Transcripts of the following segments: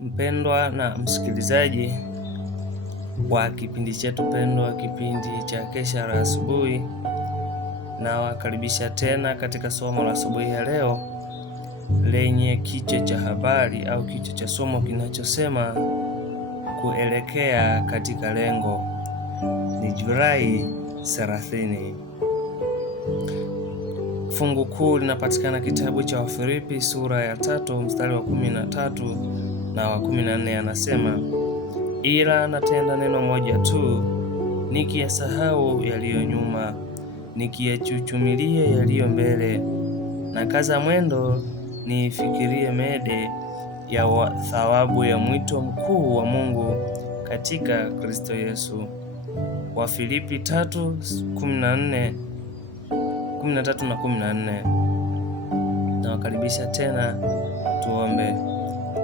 Mpendwa na msikilizaji wa kipindi chetu pendwa, kipindi cha Kesha la Asubuhi, na wakaribisha tena katika somo la asubuhi ya leo lenye kichwa cha habari au kichwa cha somo kinachosema kuelekea katika lengo. Ni Julai 30. Fungu kuu linapatikana kitabu cha Wafilipi sura ya 3 mstari wa 13 na wa 14. Anasema, ila natenda neno moja tu, nikiyasahau yaliyo nyuma, nikiyachuchumilia yaliyo mbele, na kaza mwendo niifikirie mede ya thawabu ya mwito mkuu wa Mungu katika Kristo Yesu. Wafilipi 3:13 na 14. Nawakaribisha tena, tuombe.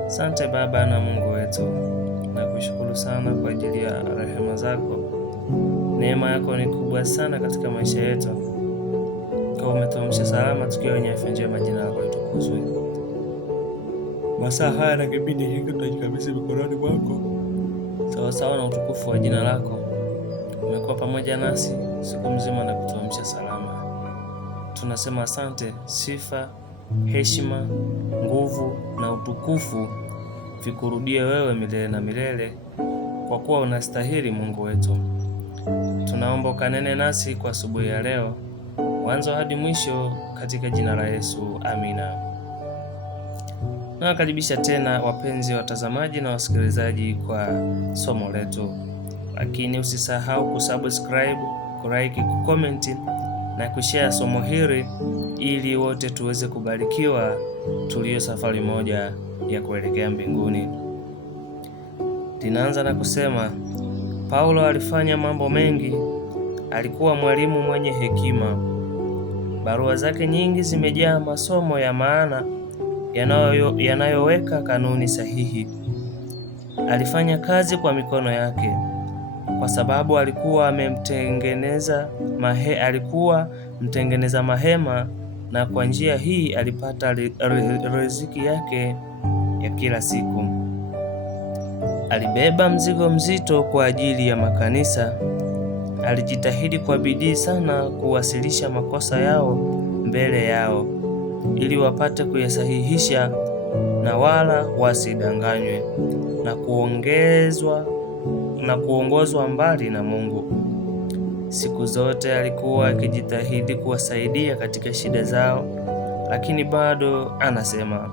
Asante Baba na Mungu wetu, nakushukuru sana kwa ajili ya rehema zako. Neema yako ni kubwa sana katika maisha yetu, kwa umetuamsha salama tukiwa wenye afya njema. Jina lako litukuzwe. Masaa haya na kipindi hiki tunajikabidhi mikononi mwako, sawasawa na utukufu wa jina lako. Umekuwa pamoja nasi siku mzima na kutuamsha salama. Tunasema asante. Sifa, heshima, nguvu na utukufu vikurudie wewe milele na milele, kwa kuwa unastahili, Mungu wetu. Tunaomba ukanene nasi kwa asubuhi ya leo, mwanzo hadi mwisho, katika jina la Yesu, amina. Nawakaribisha tena wapenzi watazamaji na wasikilizaji kwa somo letu, lakini usisahau kusubscribe, kulike, kucomment na kushare somo hili, ili wote tuweze kubarikiwa tulio safari moja ya kuelekea mbinguni. Linaanza na kusema, Paulo alifanya mambo mengi, alikuwa mwalimu mwenye hekima. Barua zake nyingi zimejaa masomo ya maana yanayoweka kanuni sahihi. Alifanya kazi kwa mikono yake, kwa sababu alikuwa mtengeneza mahema, na kwa njia hii alipata riziki yake ya kila siku. Alibeba mzigo mzito kwa ajili ya makanisa. Alijitahidi kwa bidii sana kuwasilisha makosa yao mbele yao, ili wapate kuyasahihisha na wala wasidanganywe na kuongozwa mbali na Mungu. Siku zote alikuwa akijitahidi kuwasaidia katika shida zao, lakini bado anasema,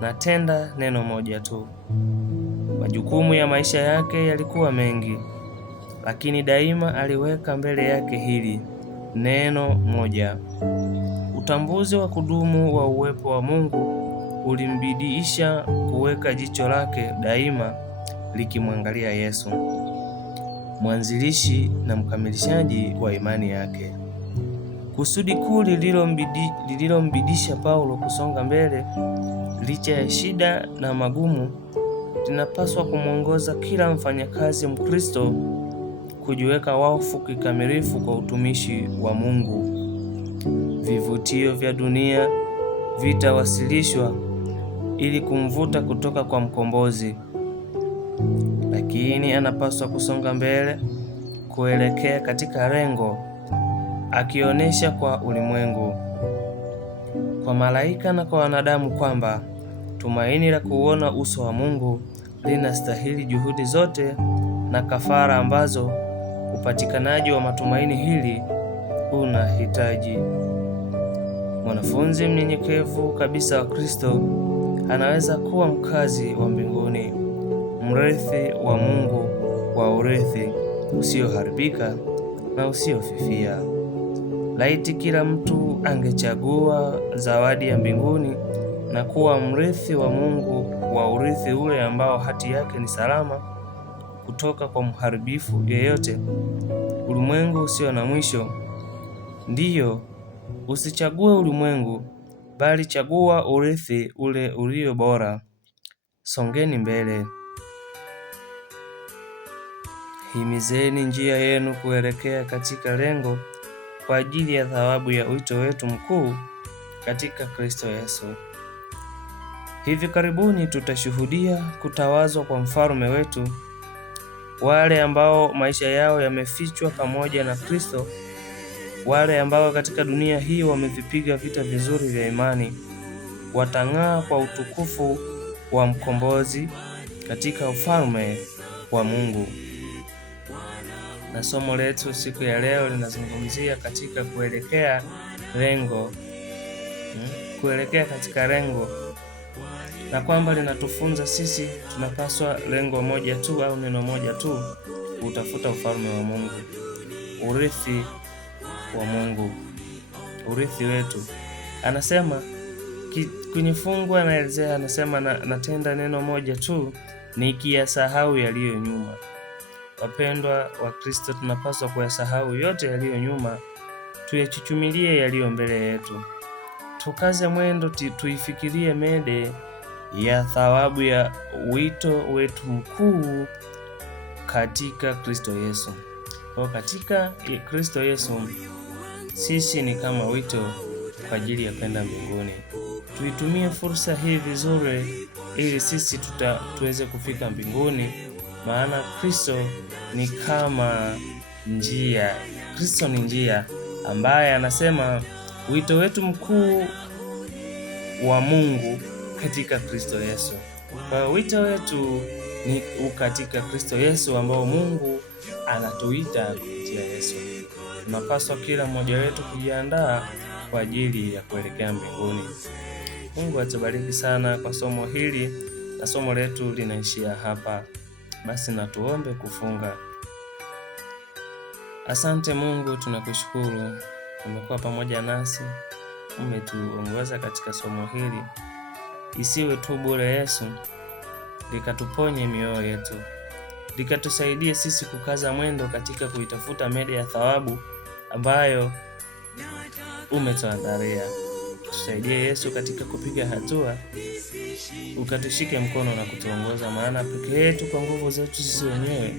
natenda neno moja tu. Majukumu ya maisha yake yalikuwa mengi, lakini daima aliweka mbele yake hili neno moja. Utambuzi wa kudumu wa uwepo wa Mungu ulimbidiisha kuweka jicho lake daima likimwangalia Yesu, mwanzilishi na mkamilishaji wa imani yake. Kusudi kuu lililombidisha Paulo kusonga mbele licha ya shida na magumu linapaswa kumwongoza kila mfanyakazi Mkristo kujiweka wakfu kikamilifu kwa utumishi wa Mungu. Vivutio vya dunia vitawasilishwa ili kumvuta kutoka kwa mkombozi, lakini anapaswa kusonga mbele kuelekea katika lengo, akionyesha kwa ulimwengu, kwa malaika na kwa wanadamu kwamba tumaini la kuona uso wa Mungu linastahili juhudi zote na kafara ambazo upatikanaji wa matumaini hili unahitaji. Mwanafunzi mnyenyekevu kabisa wa Kristo anaweza kuwa mkazi wa mbinguni, mrithi wa Mungu wa urithi usioharibika na usiofifia. Laiti kila mtu angechagua zawadi ya mbinguni na kuwa mrithi wa Mungu wa urithi ule ambao hati yake ni salama kutoka kwa mharibifu yeyote, ulimwengu usio na mwisho. Ndiyo, usichague ulimwengu, bali chagua urithi ule ulio bora. Songeni mbele. Himizeni njia yenu kuelekea katika lengo kwa ajili ya thawabu ya wito wetu mkuu katika Kristo Yesu. Hivi karibuni tutashuhudia kutawazwa kwa mfalme wetu. Wale ambao maisha yao yamefichwa pamoja na Kristo, wale ambao katika dunia hii wamevipiga vita vizuri vya imani, watang'aa kwa utukufu wa mkombozi katika ufalme wa Mungu. Na somo letu siku ya leo linazungumzia katika kuelekea katika lengo, na kwamba linatufunza sisi tunapaswa lengo moja tu au neno moja tu, kutafuta ufalme wa Mungu, urithi wa Mungu, urithi wetu. Anasema kwenye fungu anaelezea, anasema natenda neno moja tu, nikiyasahau yaliyo nyuma. Wapendwa wa Kristo, tunapaswa kuyasahau yote yaliyo nyuma, tuyachuchumilie yaliyo mbele yetu. Tukaze mwendo, tuifikirie mede ya thawabu ya wito wetu mkuu katika Kristo Yesu. Kwa katika Kristo Yesu sisi ni kama wito kwa ajili ya kwenda mbinguni. Tuitumie fursa hii vizuri ili sisi tuweze kufika mbinguni, maana Kristo ni kama njia. Kristo ni njia ambaye anasema wito wetu mkuu wa Mungu katika Kristo Yesu. Kwa wito wetu ni katika Kristo Yesu ambao Mungu anatuita kupitia Yesu. Tunapaswa kila mmoja wetu kujiandaa kwa ajili ya kuelekea mbinguni. Mungu atubariki sana kwa somo hili, na somo letu linaishia hapa. Basi na tuombe kufunga. Asante Mungu, tunakushukuru. Umekuwa pamoja nasi, umetuongoza katika somo hili. Isiwe tu bure Yesu, likatuponye mioyo yetu, likatusaidie sisi kukaza mwendo katika kuitafuta mede ya thawabu ambayo umetuandalia. Tusaidie Yesu katika kupiga hatua, ukatushike mkono na kutuongoza, maana peke yetu kwa nguvu zetu sisi wenyewe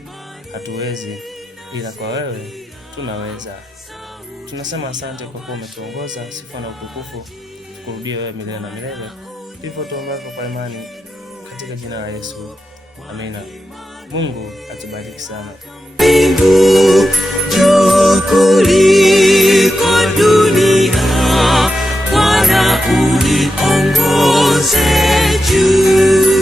hatuwezi, ila kwa wewe tunaweza. Tunasema asante kwa kuwa umetuongoza. Sifa na utukufu tukurudie wewe milele na milele. Ndivyo tuombavyo kwa imani katika jina la Yesu. Amina. Mungu atubariki sana. Mbingu juu kuliko dunia, Bwana uniongoze juu.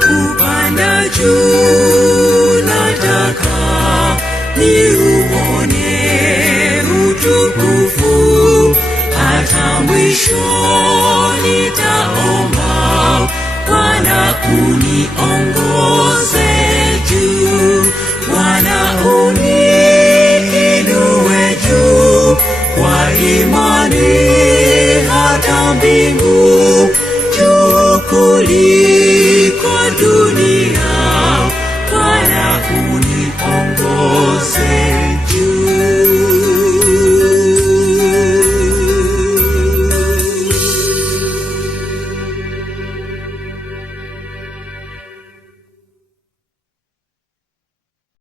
Upanda juu nataka niuone utukufu, hata mwisho nitaomba Bwana uniongoze juu. Bwana uniinue juu kwa imani, hata mbingu juu kuliko